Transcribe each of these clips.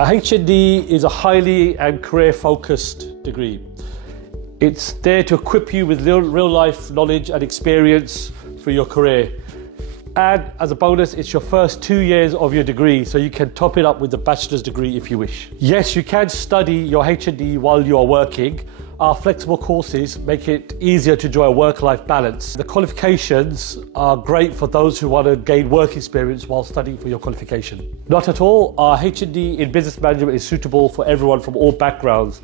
A HND is a highly and career-focused degree. It's there to equip you with real-life knowledge and experience for your career. And as a bonus, it's your first 2 years of your degree, so you can top it up with a bachelor's degree if you wish. Yes, you can study your HND while you are working. Our flexible courses make it easier to enjoy a work-life balance. The qualifications are great for those who want to gain work experience while studying for your qualification. Not at all. Our HND in business management is suitable for everyone from all backgrounds.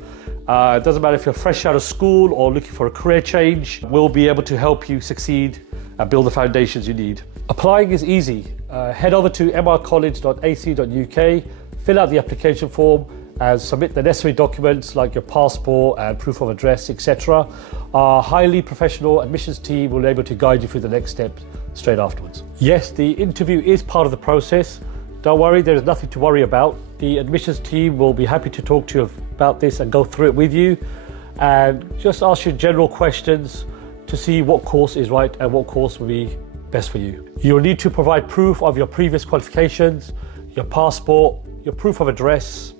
It doesn't matter if you're fresh out of school or looking for a career change. We'll be able to help you succeed and build the foundations you need. Applying is easy. Head over to mrcollege.ac.uk, fill out the application form and submit the necessary documents like your passport and proof of address, etc. Our highly professional admissions team will be able to guide you through the next step straight afterwards. Yes, the interview is part of the process. Don't worry, there is nothing to worry about. The admissions team will be happy to talk to you about this and go through it with you and just ask you general questions to see what course is right and what course will be best for you. You'll need to provide proof of your previous qualifications, your passport, your proof of address,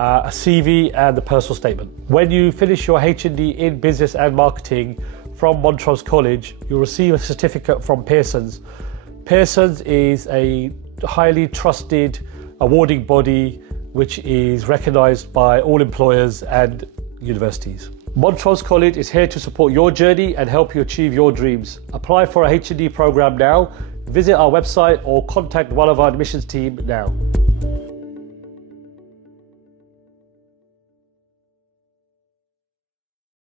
a CV and the personal statement. When you finish your HND in business and marketing from Mont College, you'll receive a certificate from Pearson's. Pearson's is a highly trusted awarding body which is recognised by all employers and universities. Mont College is here to support your journey and help you achieve your dreams. Apply for a HND program now, visit our website or contact one of our admissions team now.